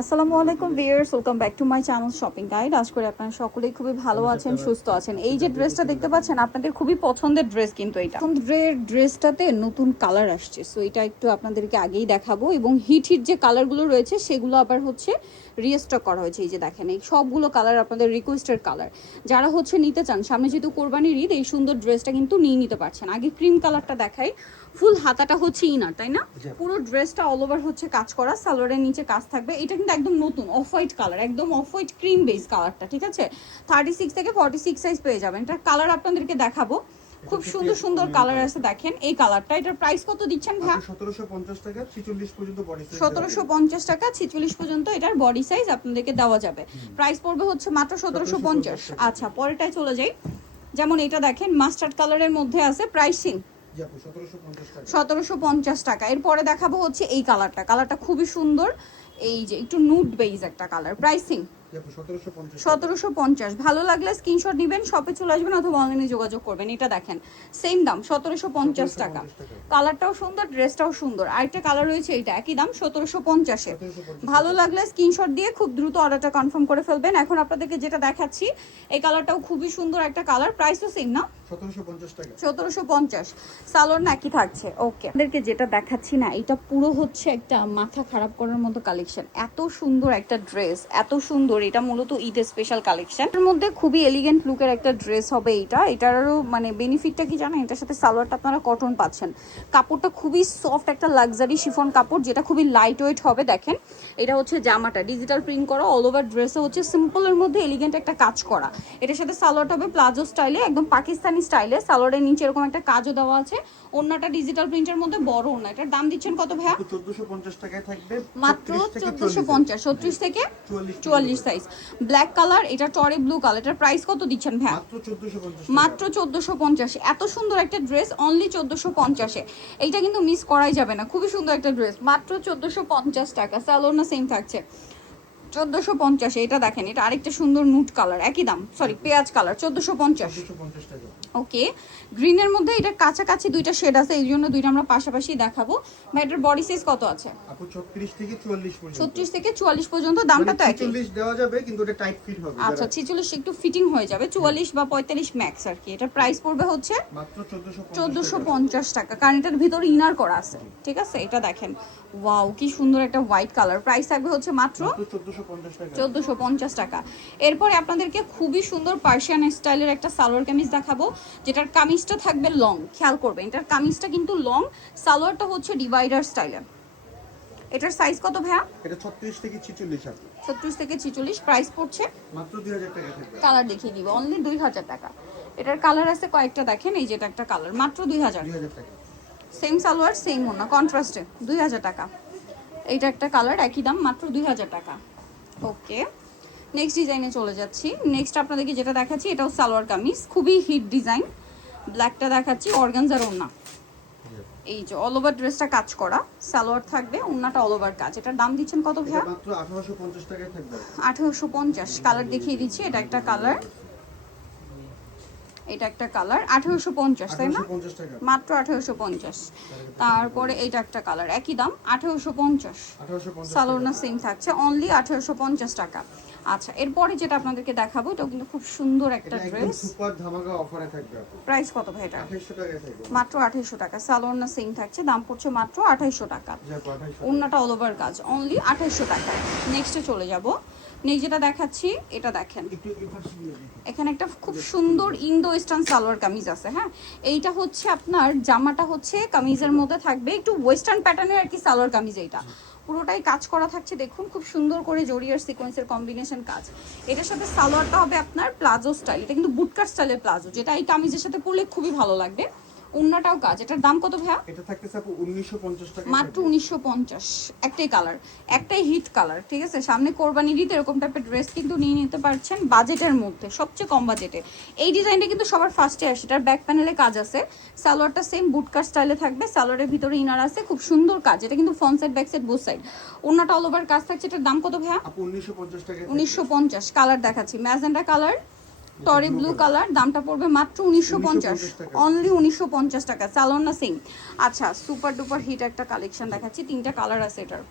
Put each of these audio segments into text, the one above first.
আসসালামু আলাইকুম viewers, welcome back to my channel shopping guide. আশা করি আপনারা সকলেই খুবই ভালো আছেন, সুস্থ আছেন। এই যে ড্রেসটা দেখতে পাচ্ছেন, আপনাদের খুবই পছন্দের ড্রেস কিন্তু এটা। ড্রেসটাতে নতুন কালার আসছে, সো এটা একটু আপনাদেরকে আগেই দেখাবো। এবং হিট যে কালারগুলো রয়েছে সেগুলো আবার হচ্ছে রিস্টক করা হয়েছে। এই যে দেখেন, এই সবগুলো কালার আপনাদের রিকোয়েস্টের কালার। যারা হচ্ছে নিতে চান, সামনে যেহেতু কোরবানির ঈদ, এই সুন্দর ড্রেসটা কিন্তু নিয়ে নিতে পারছেন। আগে ক্রিম কালারটা দেখাই। ফুল হাতাটা হচ্ছে ইনার, তাই না? পুরো ড্রেসটা অল ওভার হচ্ছে কাজ করা, সালোয়ারের নিচে কাজ থাকবে। এটা কিন্তু একদম নতুন অফ হোয়াইট কালার, একদম অফ হোয়াইট ক্রিম বেস কালারটা, ঠিক আছে? 36 থেকে 46 সাইজ পেয়ে যাবেন। এটা কালার আপনাদেরকে দেখাবো, খুব সুন্দর সুন্দর কালার আছে। দেখেন এই কালারটা, এটার প্রাইস কত দিচ্ছেন ভাই? 1750 টাকা 46 পর্যন্ত বডি সাইজ। 1750 টাকা 46 পর্যন্ত এটার বডি সাইজ আপনাদেরকে দেওয়া যাবে। প্রাইস পড়বে হচ্ছে মাত্র 1750। আচ্ছা, পরেরটায় চলে যাই। যেমন এটা দেখেন, মাস্টার্ড কালারের মধ্যে আছে, প্রাইসিং 1750 টাকা। এরপরে দেখাবো হচ্ছে এই কালারটা খুবই সুন্দর। এই যে একটু নুড বেজ একটা কালার, প্রাইসিং 1750। ভালো লাগলে স্ক্রিনশট নেবেন, শপে চলে আসবেন অথবা অনলাইনে যোগাযোগ করবেন। এটা দেখেন সেম দাম 1750 টাকা। কালারটাও সুন্দর, ড্রেসটাও সুন্দর। আরেকটা কালার রয়েছে, এটা একই দাম 1750-এ। ভালো লাগলে স্ক্রিনশট দিয়ে খুব দ্রুত অর্ডারটা কনফার্ম করে ফেলবেন। এখন আপনাদেরকে যেটা দেখাচ্ছি, এই কালারটাও খুবই সুন্দর একটা কালার, প্রাইসও সেম না? 1750 টাকা। 1750। সালোয়ার নাকি থাকছে। ওকে, আপনাদেরকে যেটা দেখাচ্ছি না, এটা পুরো হচ্ছে একটা মাথা খারাপ করার মতো কালেকশন। এত সুন্দর একটা ড্রেস, এত সুন্দর। এটা মূলত ঈদ স্পেশাল কালেকশন। এর মধ্যে খুবই এলিগেন্ট লুকের একটা ড্রেস হবে এটা। এটারও মানে বেনিফিটটা কি জানেন? এটার সাথে সালোয়ারটা আপনারা কটন পাচ্ছেন। কাপড়টা খুবই সফট, একটা লাক্সারি শিফন কাপড়, যেটা খুবই লাইট ওয়েট হবে। দেখেন এটা হচ্ছে জামাটা ডিজিটাল প্রিন্ট করা, অল ওভার ড্রেসে হচ্ছে সিম্পলের মধ্যে এলিগেন্ট একটা কাজ করা। এটার সাথে সালোয়ারটা হবে প্লাজো স্টাইলে, একদম পাকিস্তানি স্টাইলে। সালোয়ারের নিচে এরকম একটা কাজও দেওয়া আছে। ওন্নাটা ডিজিটাল প্রিন্টের মধ্যে বড় ওন্না। এটার দাম দিচ্ছেন কত ভাইয়া? 1450 টাকায় থাকবে, মাত্র 1450। 36 থেকে 44 সাইজ, ব্ল্যাক কালার। এটা টরে ব্লু কালার। এটার প্রাইস কত দিচ্ছেন ভাইয়া? মাত্র 1450। এত সুন্দর একটা ড্রেস অনলি 1450-এ। এইটা কিন্তু মিস করাই যাবে না, খুবই সুন্দর একটা ড্রেস, মাত্র 1450 টাকা। সালোয়ার না সেম থাকছে 1450। এটা দেখেন, এটা আরেকটা সুন্দর নুট কালার, একই দাম, সরি পেঁয়াজ কালার, 1450 টাকা। ওকে, গ্রিনের মধ্যে এটা কাছাকাছি দুইটা শেড আছে, এই জন্য দুইটা আমরা পাশাপাশি দেখাবো। ভাই এটার বডি সাইজ কত আছে? আপু 36 থেকে 44 পর্যন্ত। 36 থেকে 44 পর্যন্ত। দামটা তো একই। 46 দেওয়া যাবে কিন্তু এটা টাইট ফিট হবে। আচ্ছা, 46 একটু ফিটিং হয়ে যাবে, 44 বা 45 ম্যাক্স আর কি। এটার প্রাইস পড়বে হচ্ছে মাত্র 1450 টাকা, কারণ এটার ভিতরে ইনার করা আছে, ঠিক আছে? এটা দেখেন, ওয়াও কি সুন্দর একটা হোয়াইট কালার। প্রাইস থাকবে হচ্ছে মাত্র 1450 টাকা। 1450 টাকা। এরপরে আপনাদেরকে খুবই সুন্দর পার্সিয়ান স্টাইলের একটা সালোয়ার কামিজ দেখাবো, যেটার কামিজটা থাকবে লং। খেয়াল করবেন, এটার কামিজটা কিন্তু লং, সালোয়ারটা হচ্ছে ডিভাইডার স্টাইলের। এটার সাইজ কত ভাইয়া? এটা 36 থেকে 46 আছে। 36 থেকে 46। প্রাইস পড়ছে মাত্র 2000 টাকা থাকবে। কালার দেখিয়ে দিব, অনলি 2000 টাকা। এটার কালার আছে কয়েকটা, দেখেন এই যেটা একটা কালার, মাত্র 2000 টাকা। সেম সালোয়ার সেম ওড়না, কন্ট্রাস্টে 2000 টাকা। এইটা একটা কালার, একই দাম, মাত্র 2000 টাকা। ওকে, নেক্সট ডিজাইনে চলে যাচ্ছি। নেক্সট আপনাদেরকে যেটা দেখাচ্ছি, এটাও সালোয়ার কামিজ, খুবই হিট ডিজাইন। ব্ল্যাকটা দেখাচ্ছি, অর্গানজার ওড়না। এই যে অল ওভার ড্রেসটা কাজ করা, সালোয়ার থাকবে, ওড়নাটা অল ওভার কাজ। এটার দাম দিচ্ছেন কত ভাইয়া? মাত্র 1850 টাকায় থাকবে। 1850। কালার দেখিয়ে দিচ্ছি, এটা একটা কালার, এটা একটা কালার, 1850 তাই না? মাত্র 1850। তারপরে এটা একটা কালার, একই দাম 1850। সালোয়ার না সেম থাকছে, অনলি 1850 টাকা। আচ্ছা, এরপরে যেটা আপনাদেরকে দেখাবো, এটাও কিন্তু খুব সুন্দর একটা ড্রেস। সুপার ধামাকা অফারে থাকবে। প্রাইস কত ভাই এটা? 2800 টাকায় থাকবে। মাত্র 2800 টাকা। সালোয়ার না সেম থাকছে, দাম পড়ছে মাত্র 2800 টাকা। ওন্নাটা অল ওভার কাজ, অনলি 2800 টাকা। নেক্সটে চলে যাব। নেক্সট যেটা দেখাচ্ছি, এটা দেখেন, এখানে একটা খুব সুন্দর ইন্দো ওয়েস্টার্ন সালোয়ার কামিজ আছে। হ্যাঁ, এইটা হচ্ছে আপনার জামাটা হচ্ছে কামিজের মধ্যে থাকবে একটু ওয়েস্টার্ন প্যাটার্নের আর কি সালোয়ার কামিজ। এইটা পুরোটাই কাজ করা থাকছে, দেখুন খুব সুন্দর করে জরি আর সিকোয়েন্সের কম্বিনেশন কাজ। এটার সাথে সালোয়ারটা হবে আপনার প্লাজো স্টাইল, এটা কিন্তু বুটকাট স্টাইলের প্লাজো, যেটা এই কামিজের সাথে পরলে খুবই ভালো লাগবে। ওন্নাটাও কাজ। এটার দাম কত ভাইয়া? এটা থাকতেছে আপু 1950 টাকা। মাত্র 1950। একটাই কালার, একটাই হিট কালার, ঠিক আছে? সামনে কোরবানির ঈদ, এরকম টাইপের ড্রেস কিন্তু নিয়ে নিতে পারছেন বাজেটের মধ্যে, সবচেয়ে কম বাজেটে। এই ডিজাইনটা কিন্তু সবার ফার্স্টে আসে। এটার ব্যাক প্যানেলে কাজ আছে, সালোয়ারটা সেম বুটকাট স্টাইলে থাকবে, সালোয়ারের ভিতরে ইনার আছে, খুব সুন্দর কাজ। এটা কিন্তু front side back side both side. ওন্নাটা অল ওভার কাজ থাকছে। এটার দাম কত ভাইয়া? আপু 1950 টাকা। 1950। কালার দেখাচ্ছি, ম্যাজেন্ডা কালার, টরি ব্লু কালার। দামটা পড়বে মাত্র 1950, অনলি 1950 টাকা। সালোয়ার না সেম। আচ্ছা, সুপার ডুপার হিট একটা কালেকশন দেখাচ্ছি, তিনটা কালার আছে এটার।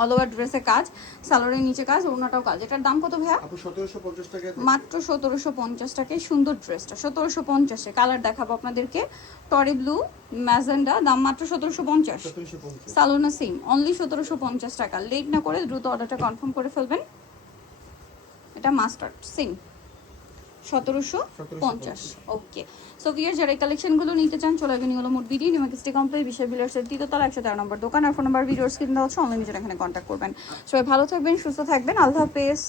অল ওভার ড্রেসে কাজ, সালোয়ারের নিচে কাজ, ওড়নাটাও কাজ। এটার দাম কত ভাইয়া? আপু 1750 টাকায় মাত্র 1750 টাকায় সুন্দর ড্রেসটা। 1750-এ কালার দেখাবো আপনাদেরকে, টরি ব্লু, ম্যাজেন্ডা, দাম মাত্র 1750। 1750 সালোনা সেম, অনলি 1750 টাকা। লেট না করে দ্রুত অর্ডারটা কনফার্ম করে ফেলবেন। এটা মাস্টার্ড সেম 1750। ওকে, সো ভিউয়ার যারা এই কালেকশনগুলো নিতে চান চলে আসবেন হলো মোট বিডি নিউমার্কেট কমপ্লেক্স বিশাল বিলার্সের তৃতীয়তলা 113 নম্বর দোকান। আর ফোন নাম্বার ভিডিওর স্ক্রিন দেওয়া হচ্ছে, অনলাইনে যেটা এখানে কন্ট্যাক্ট করবেন। সবাই ভালো থাকবেন, সুস্থ থাকবেন, আল্লাহ হাফেজ।